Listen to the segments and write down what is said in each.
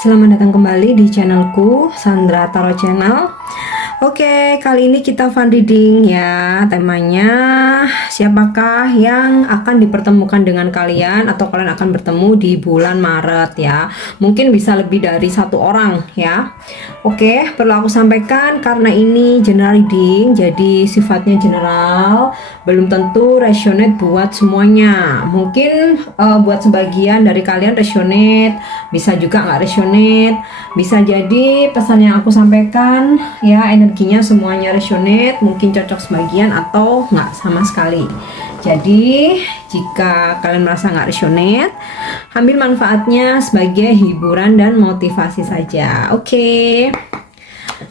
Selamat datang kembali di channelku, Sandra Tarot Channel. Oke, kali ini kita fun reading ya. Temanya, siapakah yang akan dipertemukan dengan kalian atau kalian akan bertemu di bulan Maret ya. Mungkin bisa lebih dari satu orang ya. Oke, perlu aku sampaikan karena ini general reading, jadi sifatnya general, belum tentu resonate buat semuanya. Mungkin buat sebagian dari kalian resonate, bisa juga nggak resonate. Bisa jadi pesan yang aku sampaikan ya energinya semuanya resonate, mungkin cocok sebagian atau nggak sama sekali. Jadi jika kalian merasa nggak resonate, ambil manfaatnya sebagai hiburan dan motivasi saja. Oke.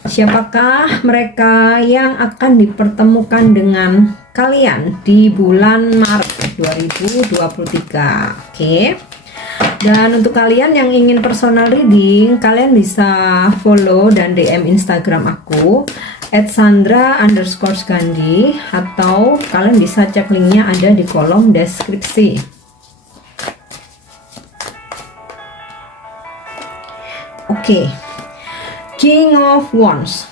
Siapakah mereka yang akan dipertemukan dengan kalian di bulan Maret 2023? Oke. Dan untuk kalian yang ingin personal reading, kalian bisa follow dan DM Instagram aku @sandra_gandhi, atau kalian bisa cek linknya ada di kolom deskripsi. Oke. King of Wands.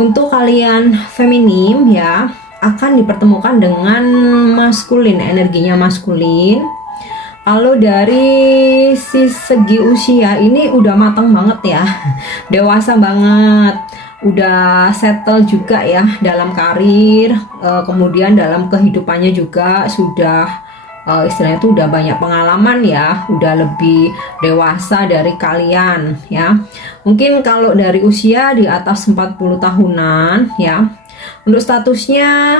Untuk kalian feminim ya, akan dipertemukan dengan maskulin, energinya maskulin. Kalau dari segi usia ini udah matang banget ya, dewasa banget, udah settle juga ya dalam karir, kemudian dalam kehidupannya juga sudah istilahnya itu udah banyak pengalaman ya, udah lebih dewasa dari kalian ya. Mungkin kalau dari usia di atas 40 tahunan ya. Untuk statusnya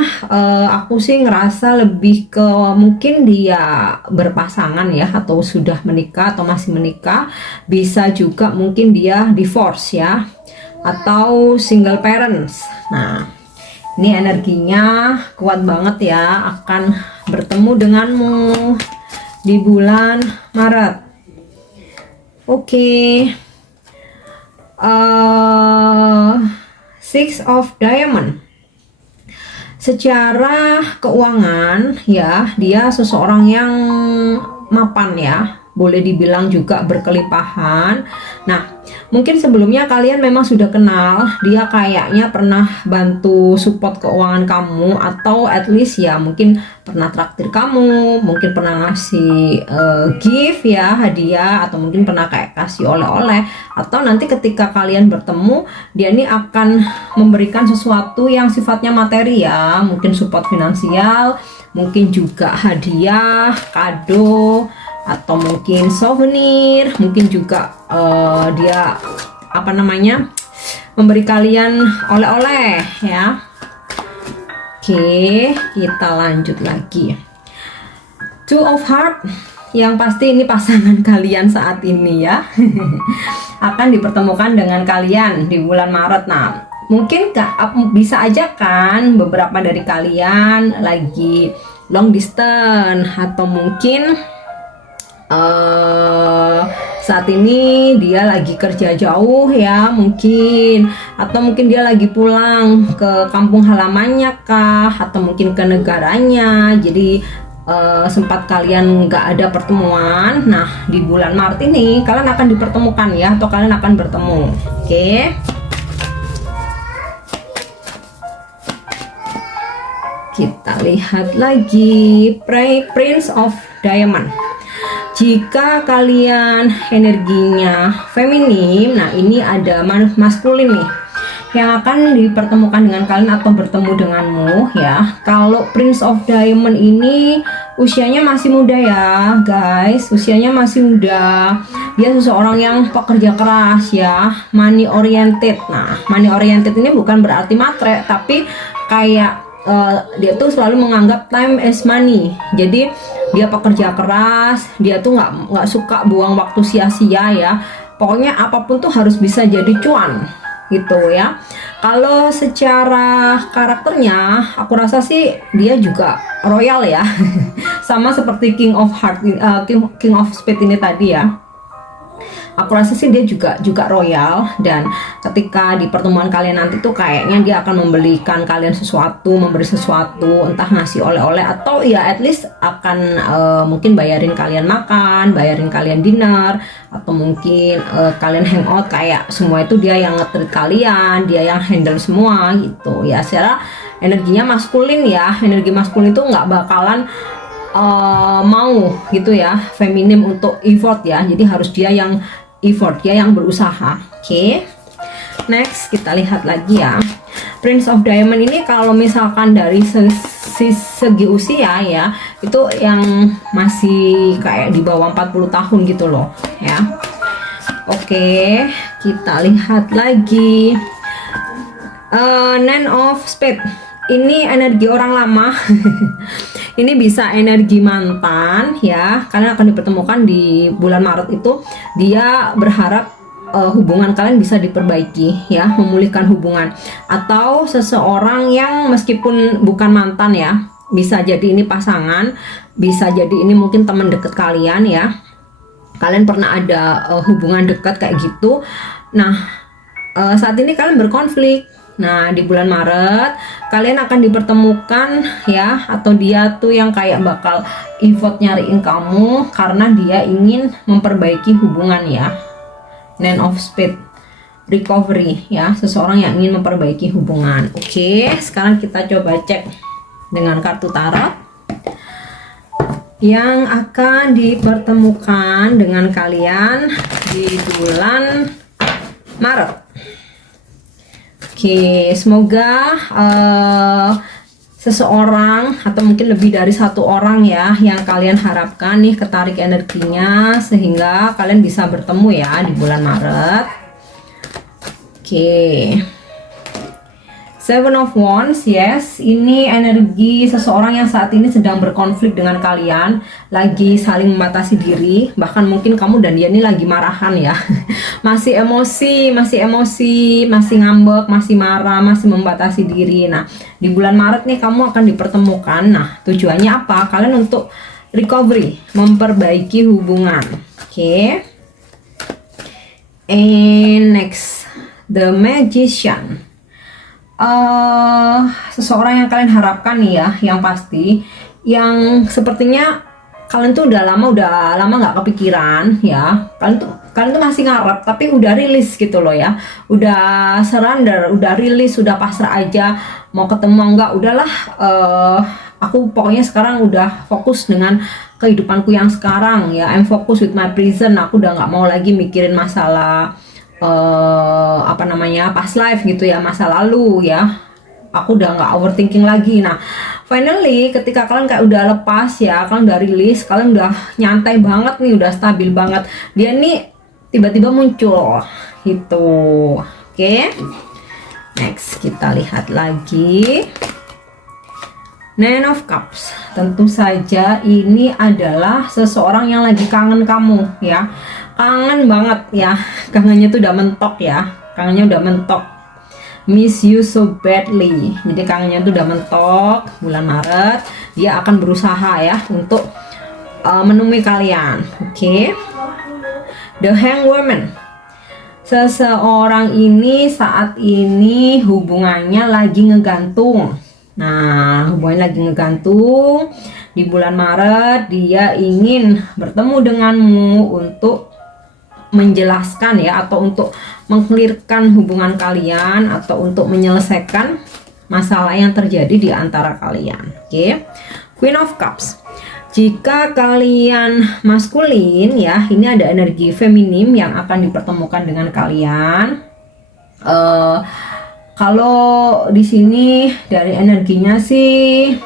aku sih ngerasa lebih ke mungkin dia berpasangan ya, atau sudah menikah atau masih menikah. Bisa juga mungkin dia divorce ya, atau single parents. Nah, ini energinya kuat banget ya, akan bertemu denganmu di bulan Maret. Oke. Six of Diamond. Secara keuangan ya, dia seseorang yang mapan ya, boleh dibilang juga berkelimpahan. Nah, mungkin sebelumnya kalian memang sudah kenal, dia kayaknya pernah bantu support keuangan kamu, atau at least ya mungkin pernah traktir kamu, mungkin pernah ngasih gift ya, hadiah, atau mungkin pernah kayak kasih oleh-oleh. Atau nanti ketika kalian bertemu, dia ini akan memberikan sesuatu yang sifatnya materi ya, mungkin support finansial, mungkin juga hadiah, kado, atau mungkin souvenir, mungkin juga dia memberi kalian oleh-oleh ya. Oke, kita lanjut lagi. Two of Heart, yang pasti ini pasangan kalian saat ini ya. Akan dipertemukan dengan kalian di bulan Maret. Nah, mungkin bisa aja kan beberapa dari kalian lagi long distance, atau mungkin saat ini dia lagi kerja jauh ya mungkin, atau mungkin dia lagi pulang ke kampung halamannya kah, atau mungkin ke negaranya. Jadi sempat kalian nggak ada pertemuan. Nah, di bulan Maret ini kalian akan dipertemukan ya, atau kalian akan bertemu. Oke. Kita lihat lagi Prince of Diamond. Jika kalian energinya feminim, nah ini ada maskulin nih yang akan dipertemukan dengan kalian atau bertemu denganmu ya. Kalau Prince of Diamond ini usianya masih muda ya guys, usianya masih muda. Dia seseorang yang pekerja keras ya, money oriented. Nah, money oriented ini bukan berarti matre, tapi kayak dia tuh selalu menganggap time is money. Jadi dia pekerja keras, dia tuh nggak suka buang waktu sia-sia ya. Pokoknya apapun tuh harus bisa jadi cuan gitu ya. Kalau secara karakternya, aku rasa sih dia juga royal ya. Sama seperti King of Heart, King of Spade ini tadi ya. aku rasa sih dia juga royal, dan ketika di pertemuan kalian nanti tuh kayaknya dia akan membelikan kalian sesuatu, memberi sesuatu, entah ngasih oleh-oleh atau ya at least akan mungkin bayarin kalian makan, bayarin kalian dinner, atau mungkin kalian hangout, kayak semua itu dia yang nge-treat kalian, dia yang handle semua gitu ya. Secara energinya maskulin ya, energi maskulin itu nggak bakalan mau gitu ya feminim untuk effort ya, jadi harus dia yang effort, dia yang berusaha. Oke. Next kita lihat lagi ya, Prince of Diamond ini kalau misalkan dari segi usia ya, itu yang masih kayak di bawah 40 tahun gitu loh ya. Oke, kita lihat lagi Nine of Spades. Ini energi orang lama. Ini bisa energi mantan ya. Kalian akan dipertemukan di bulan Maret itu. Dia berharap hubungan kalian bisa diperbaiki ya, memulihkan hubungan. Atau seseorang yang meskipun bukan mantan ya, bisa jadi ini pasangan, bisa jadi ini mungkin teman dekat kalian ya. Kalian pernah ada hubungan dekat kayak gitu. Nah, saat ini kalian berkonflik. Nah, di bulan Maret kalian akan dipertemukan ya, atau dia tuh yang kayak bakal effort nyariin kamu karena dia ingin memperbaiki hubungan ya. Nine of Spades, recovery ya, seseorang yang ingin memperbaiki hubungan. Oke, sekarang kita coba cek dengan kartu tarot yang akan dipertemukan dengan kalian di bulan Maret. Oke, semoga seseorang atau mungkin lebih dari satu orang ya yang kalian harapkan nih ketarik energinya sehingga kalian bisa bertemu ya di bulan Maret. Oke. Seven of Wands, yes, ini energi seseorang yang saat ini sedang berkonflik dengan kalian, lagi saling membatasi diri, bahkan mungkin kamu dan dia ini lagi marahan ya, masih emosi, masih ngambek, masih marah, masih membatasi diri. Nah, di bulan Maret nih kamu akan dipertemukan. Nah, tujuannya apa? Kalian untuk recovery, memperbaiki hubungan. Oke. And next, the Magician. Seseorang yang kalian harapkan nih ya, yang pasti, yang sepertinya kalian tuh udah lama nggak kepikiran ya, kalian tuh masih ngarep tapi udah rilis gitu loh ya, udah surrender, udah rilis, udah pasrah aja, mau ketemu enggak, udahlah, aku pokoknya sekarang udah fokus dengan kehidupanku yang sekarang ya, I'm focus with my present, aku udah nggak mau lagi mikirin masalah past life gitu ya, masa lalu ya, aku udah nggak overthinking lagi. Nah, finally ketika kalian kayak udah lepas ya, kalian udah rilis, kalian udah nyantai banget nih, udah stabil banget, dia nih tiba-tiba muncul gitu. Oke. Next kita lihat lagi Nine of Cups. Tentu saja ini adalah seseorang yang lagi kangen kamu ya, kangen banget ya, kangennya tuh udah mentok ya, kangennya udah mentok, miss you so badly. Jadi kangennya tuh udah mentok. Bulan Maret dia akan berusaha ya untuk menemui kalian. Oke. The Hanged Woman. Seseorang ini saat ini hubungannya lagi ngegantung. Nah, hubungannya lagi ngegantung. Di bulan Maret dia ingin bertemu denganmu untuk menjelaskan ya, atau untuk mengklirkan hubungan kalian, atau untuk menyelesaikan masalah yang terjadi di antara kalian. Oke. Queen of Cups. Jika kalian maskulin ya, ini ada energi feminim yang akan dipertemukan dengan kalian. Kalau di sini dari energinya sih,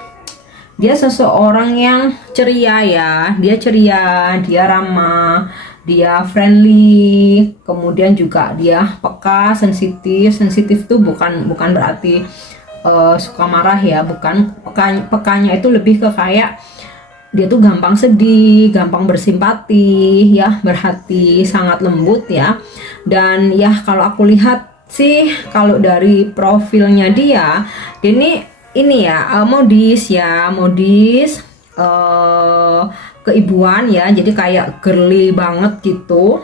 dia seseorang yang ceria ya, dia ceria, dia ramah, dia friendly, kemudian juga dia peka, sensitif tuh bukan berarti suka marah ya, bukan. Pekanya itu lebih ke kayak dia tuh gampang sedih, gampang bersimpati ya, berhati sangat lembut ya. Dan ya kalau aku lihat sih, kalau dari profilnya dia ini ya, modis keibuan ya, jadi kayak girly banget gitu.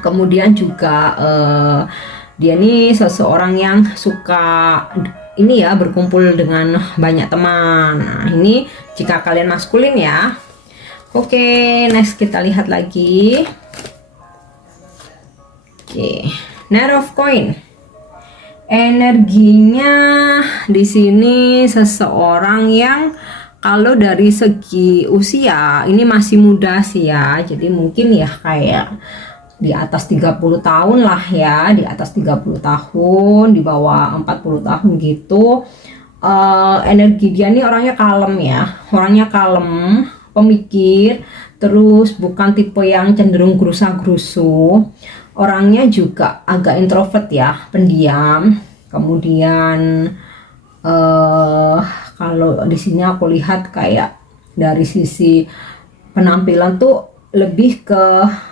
Kemudian juga dia nih seseorang yang suka ini ya, berkumpul dengan banyak teman. Nah, ini jika kalian maskulin ya. Oke, next kita lihat lagi. Oke, Knight of Coin. Energinya di sini seseorang yang kalau dari segi usia ini masih muda sih ya. Jadi mungkin ya kayak di atas 30 tahun lah ya, di atas 30 tahun, di bawah 40 tahun gitu. Energi dia nih orangnya kalem ya, orangnya kalem, pemikir, terus bukan tipe yang cenderung gerusa-gerusu. Orangnya juga agak introvert ya, pendiam. Kemudian kalau di sini aku lihat kayak dari sisi penampilan tuh lebih ke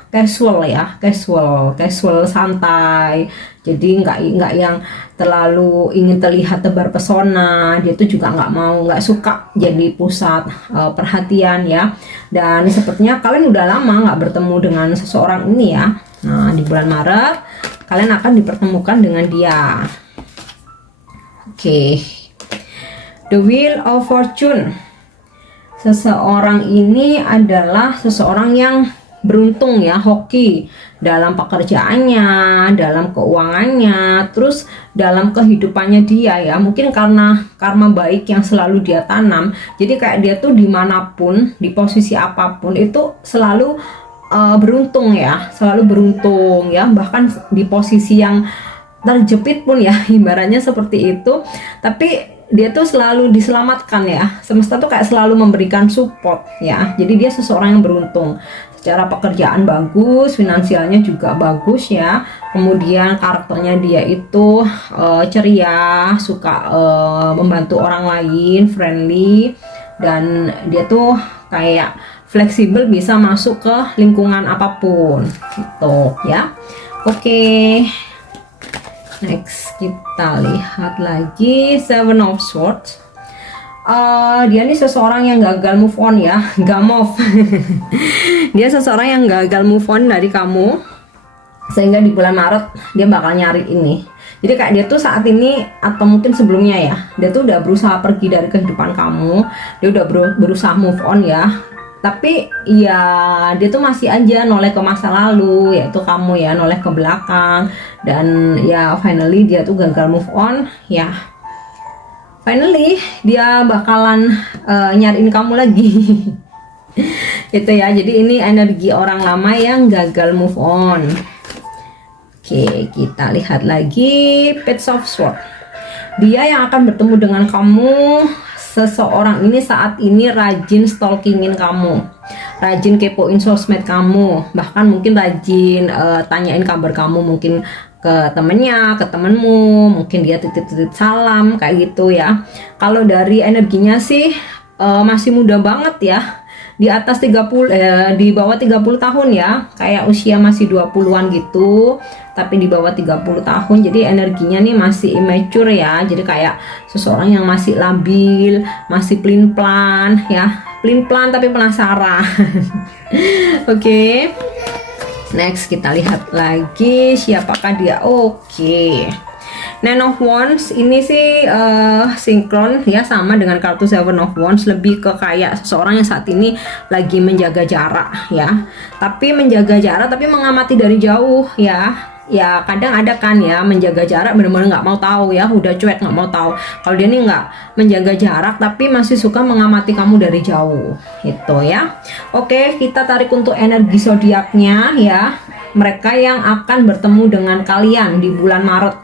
casual ya, casual santai. Jadi nggak yang terlalu ingin terlihat tebar pesona. Dia tuh juga nggak suka jadi pusat perhatian ya. Dan sepertinya kalian udah lama nggak bertemu dengan seseorang ini ya. Nah, di bulan Maret kalian akan dipertemukan dengan dia. Oke. The Wheel of Fortune. Seseorang ini adalah seseorang yang beruntung ya, hoki dalam pekerjaannya, dalam keuangannya, terus dalam kehidupannya dia ya. Mungkin karena karma baik yang selalu dia tanam, jadi kayak dia tuh dimanapun, di posisi apapun itu selalu beruntung ya, selalu beruntung ya. Bahkan di posisi yang terjepit pun ya, ibaratnya seperti itu, tapi dia tuh selalu diselamatkan ya. Semesta tuh kayak selalu memberikan support ya. Jadi dia seseorang yang beruntung. Secara pekerjaan bagus, finansialnya juga bagus ya. Kemudian karakternya dia itu ceria, suka membantu orang lain, friendly, dan dia tuh kayak fleksibel, bisa masuk ke lingkungan apapun gitu ya. Oke. Next kita lihat lagi Seven of Swords. Dia nih seseorang yang gagal move on ya, gamov. Dia seseorang yang gagal move on dari kamu, sehingga di bulan Maret dia bakal nyari ini. Jadi kayak dia tuh saat ini atau mungkin sebelumnya ya, dia tuh udah berusaha pergi dari kehidupan kamu, dia udah berusaha move on ya. Tapi ya dia tuh masih aja noleh ke masa lalu, yaitu kamu ya, noleh ke belakang. Dan ya finally dia tuh gagal move on ya. Finally dia bakalan nyariin kamu lagi. Itu ya, jadi ini energi orang lama yang gagal move on. Oke, kita lihat lagi Page of Swords. Dia yang akan bertemu dengan kamu. Seseorang ini saat ini rajin stalkingin kamu, rajin kepoin sosmed kamu, bahkan mungkin rajin tanyain kabar kamu, mungkin ke temennya, ke temenmu, mungkin dia titip-titip salam kayak gitu ya. Kalau dari energinya sih masih muda banget ya, di atas 30 di bawah 30 tahun ya, kayak usia masih 20-an gitu, tapi di bawah 30 tahun. Jadi energinya nih masih immature ya, jadi kayak seseorang yang masih labil, masih pelin-pelan ya, pelin-pelan tapi penasaran. Oke. Next kita lihat lagi siapakah dia. Oke. Nine of Wands ini sih sinkron ya sama dengan kartu Seven of Wands, lebih ke kayak seseorang yang saat ini lagi menjaga jarak ya. Tapi menjaga jarak tapi mengamati dari jauh ya. Ya kadang ada kan ya menjaga jarak benar-benar nggak mau tahu ya, udah cuek nggak mau tahu. Kalau dia nih nggak menjaga jarak tapi masih suka mengamati kamu dari jauh gitu ya. Oke, kita tarik untuk energi zodiaknya ya, mereka yang akan bertemu dengan kalian di bulan Maret.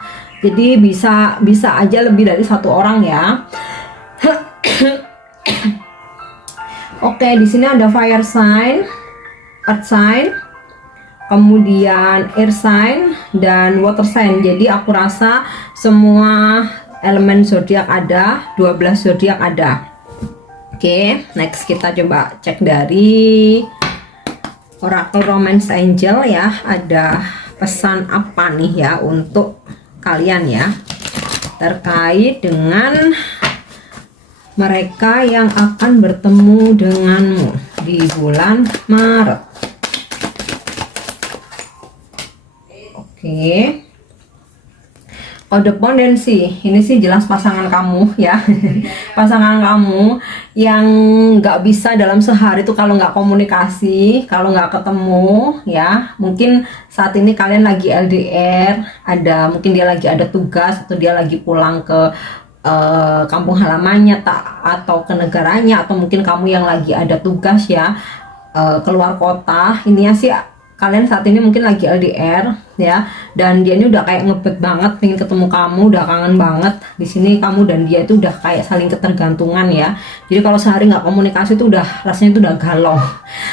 Jadi bisa aja lebih dari satu orang ya. Oke, di sini ada fire sign, earth sign, kemudian air sign dan water sign. Jadi aku rasa semua elemen zodiak ada, 12 zodiak ada. Oke, next kita coba cek dari Oracle Romance Angel ya, ada pesan apa nih ya untuk kalian ya terkait dengan mereka yang akan bertemu denganmu di bulan Maret. Oke. Codependency, ini sih jelas pasangan kamu ya. Pasangan kamu yang nggak bisa dalam sehari itu kalau nggak komunikasi, kalau nggak ketemu ya. Mungkin saat ini kalian lagi LDR, mungkin dia lagi ada tugas atau dia lagi pulang ke kampung halamannya atau ke negaranya, atau mungkin kamu yang lagi ada tugas ya, keluar kota. Ini ya sih kalian saat ini mungkin lagi LDR ya, dan dia ini udah kayak ngebet banget pengen ketemu kamu, udah kangen banget. Di sini kamu dan dia itu udah kayak saling ketergantungan ya. Jadi kalau sehari nggak komunikasi itu udah rasanya itu udah galau,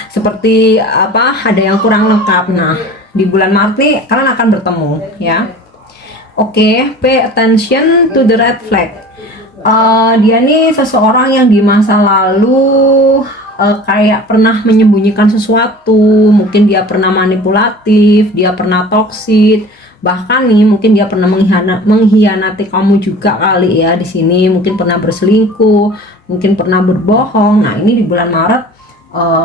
seperti apa, ada yang kurang lengkap. Nah, di bulan Maret nih kalian akan bertemu ya. Oke, pay attention to the red flag. Dia nih seseorang yang di masa lalu kayak pernah menyembunyikan sesuatu, mungkin dia pernah manipulatif, dia pernah toksik, bahkan nih mungkin dia pernah mengkhianati kamu juga kali ya. Di sini mungkin pernah berselingkuh, mungkin pernah berbohong. Nah, ini di bulan Maret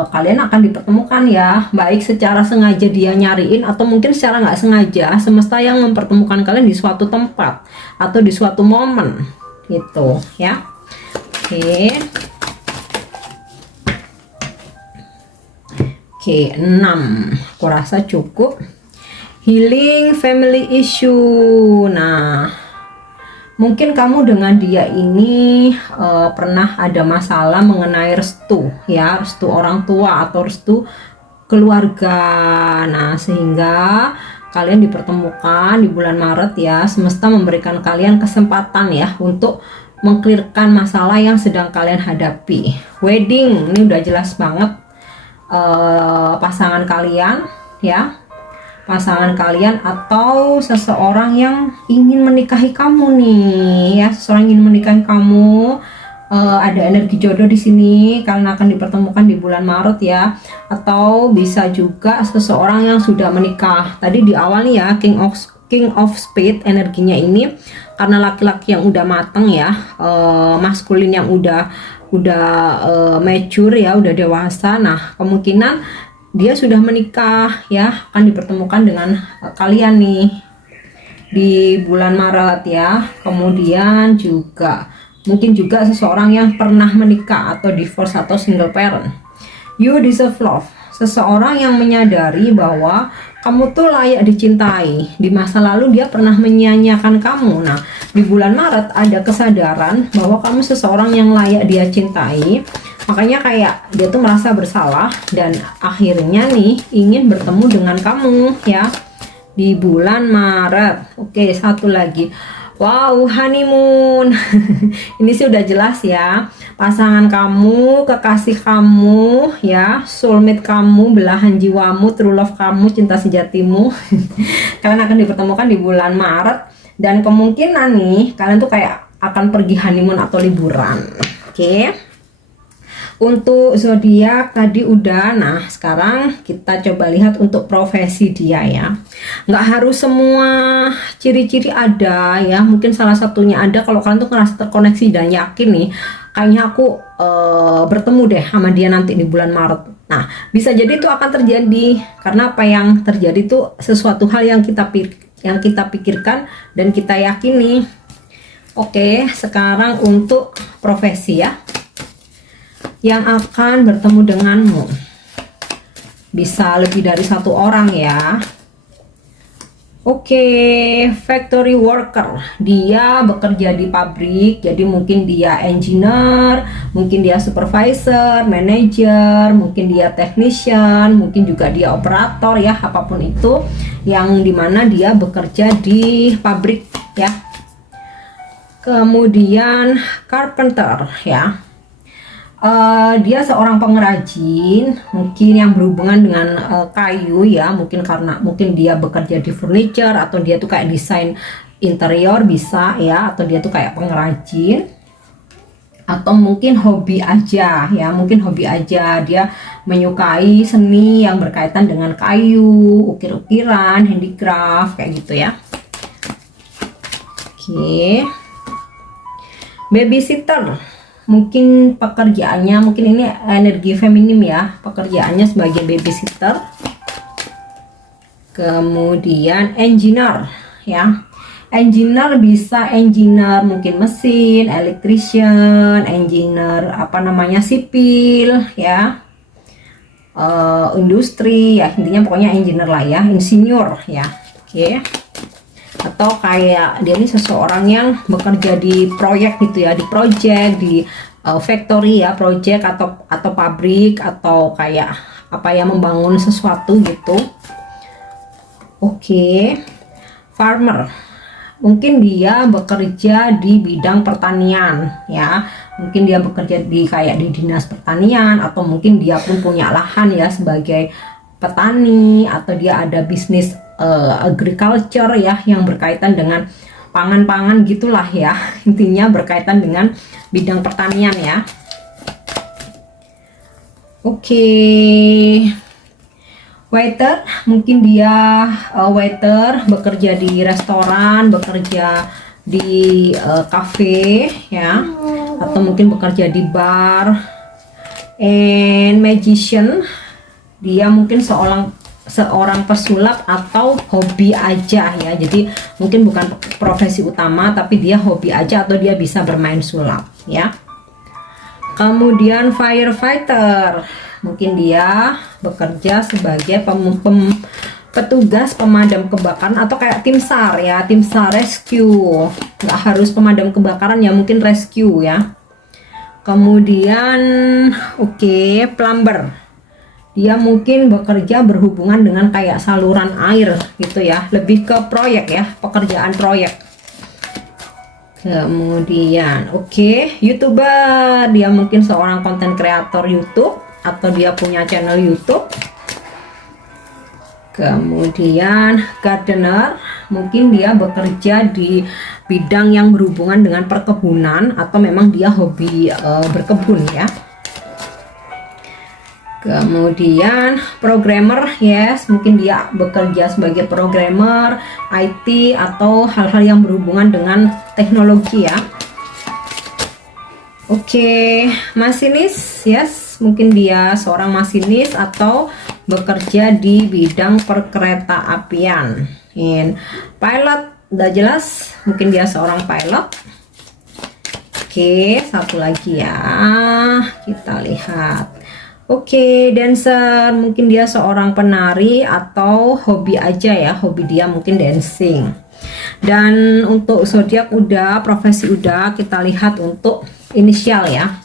kalian akan dipertemukan ya, baik secara sengaja dia nyariin atau mungkin secara nggak sengaja semesta yang mempertemukan kalian di suatu tempat atau di suatu momen gitu ya. Oke. Oke, 6. Aku rasa cukup. Healing family issue. Nah, mungkin kamu dengan dia ini pernah ada masalah mengenai restu ya, restu orang tua atau restu keluarga. Nah, sehingga kalian dipertemukan di bulan Maret ya. Semesta memberikan kalian kesempatan ya untuk mengklirkan masalah yang sedang kalian hadapi. Wedding, ini udah jelas banget. Pasangan kalian ya, pasangan kalian atau seseorang yang ingin menikahi kamu nih ya, seseorang yang ingin menikahi kamu. Ada energi jodoh di sini, kalian akan dipertemukan di bulan Maret ya. Atau bisa juga seseorang yang sudah menikah. Tadi di awal nih ya, King of Spades energinya ini karena laki-laki yang udah mateng ya, maskulin yang udah mature ya, udah dewasa. Nah, kemungkinan dia sudah menikah ya, akan dipertemukan dengan kalian nih di bulan Maret ya. Kemudian juga mungkin juga seseorang yang pernah menikah atau divorce atau single parent. You deserve love, seseorang yang menyadari bahwa kamu tuh layak dicintai. Di masa lalu dia pernah menyia-nyiakan kamu. Nah, di bulan Maret ada kesadaran bahwa kamu seseorang yang layak dia cintai. Makanya kayak dia tuh merasa bersalah dan akhirnya nih ingin bertemu dengan kamu ya di bulan Maret. Oke, satu lagi. Wow, honeymoon. Ini sih udah jelas ya. Pasangan kamu, kekasih kamu ya, soulmate kamu, belahan jiwamu, true love kamu, cinta sejatimu. Kalian akan dipertemukan di bulan Maret dan kemungkinan nih kalian tuh kayak akan pergi honeymoon atau liburan. Oke. Untuk zodiak tadi udah. Nah, sekarang kita coba lihat untuk profesi dia ya. Nggak harus semua ciri-ciri ada ya, mungkin salah satunya ada. Kalau kalian tuh ngerasa terkoneksi dan yakin nih, kayaknya aku bertemu deh sama dia nanti di bulan Maret. Nah, bisa jadi itu akan terjadi karena apa yang terjadi itu sesuatu hal yang kita pikirkan dan kita yakini. Oke, sekarang untuk profesi ya, yang akan bertemu denganmu bisa lebih dari satu orang ya. Oke, factory worker, dia bekerja di pabrik, jadi mungkin dia engineer, mungkin dia supervisor, manager, mungkin dia technician, mungkin juga dia operator ya, apapun itu yang dimana dia bekerja di pabrik ya. Kemudian carpenter ya, dia seorang pengrajin, mungkin yang berhubungan dengan kayu ya, mungkin karena mungkin dia bekerja di furniture atau dia tuh kayak desain interior bisa ya, atau dia tuh kayak pengrajin, atau mungkin hobi aja ya, mungkin hobi aja dia menyukai seni yang berkaitan dengan kayu, ukir-ukiran, handicraft kayak gitu ya. Oke. Babysitter, mungkin pekerjaannya, mungkin ini energi feminim ya, pekerjaannya sebagai babysitter. Kemudian engineer ya. Engineer bisa engineer mungkin mesin, electrician, engineer apa namanya sipil ya. Industri ya, intinya pokoknya engineer lah ya, insinyur ya. Oke. Atau kayak dia ini seseorang yang bekerja di proyek gitu ya, di project, di factory ya, project atau pabrik atau kayak apa ya, membangun sesuatu gitu. Oke. Farmer, mungkin dia bekerja di bidang pertanian ya, mungkin dia bekerja di kayak di dinas pertanian, atau mungkin dia pun punya lahan ya sebagai petani, atau dia ada bisnis agriculture ya yang berkaitan dengan pangan-pangan gitulah ya, intinya berkaitan dengan bidang pertanian ya. Oke. Waiter, mungkin dia waiter bekerja di restoran, bekerja di cafe ya, atau mungkin bekerja di bar. And magician, dia mungkin seorang pesulap atau hobi aja ya, jadi mungkin bukan profesi utama tapi dia hobi aja atau dia bisa bermain sulap ya. Kemudian firefighter, mungkin dia bekerja sebagai petugas pemadam kebakaran atau kayak tim SAR ya, tim SAR rescue, nggak harus pemadam kebakaran ya, mungkin rescue ya. Kemudian oke, plumber, dia mungkin bekerja berhubungan dengan kayak saluran air gitu ya, lebih ke proyek ya, pekerjaan proyek. Kemudian oke, YouTuber, dia mungkin seorang konten kreator YouTube atau dia punya channel YouTube. Kemudian gardener, mungkin dia bekerja di bidang yang berhubungan dengan perkebunan atau memang dia hobi berkebun ya. Kemudian programmer, yes, mungkin dia bekerja sebagai programmer, IT atau hal-hal yang berhubungan dengan teknologi ya. Oke, masinis, yes, mungkin dia seorang masinis atau bekerja di bidang perkereta apian. And pilot, udah jelas, mungkin dia seorang pilot. Oke, satu lagi ya, kita lihat. Oke, dancer, mungkin dia seorang penari atau hobi aja ya, hobi dia mungkin dancing. Dan untuk zodiak udah, profesi udah, kita lihat untuk inisial ya.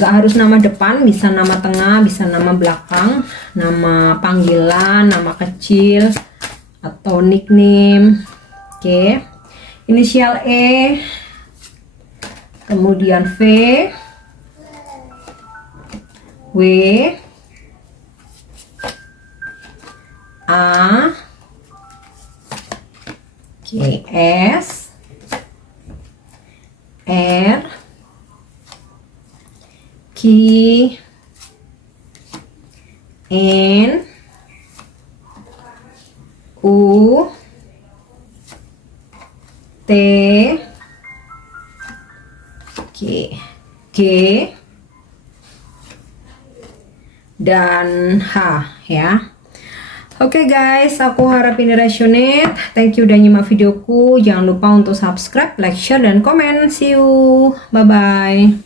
Nggak harus nama depan, bisa nama tengah, bisa nama belakang, nama panggilan, nama kecil, atau nickname. Oke, inisial E, kemudian V, W, A, K, S, R, Q, N, U, T, G, dan H ya. Oke guys, aku harap ini resonate. Thank you udah nyimak videoku. Jangan lupa untuk subscribe, like, share, dan komen. See you. Bye-bye.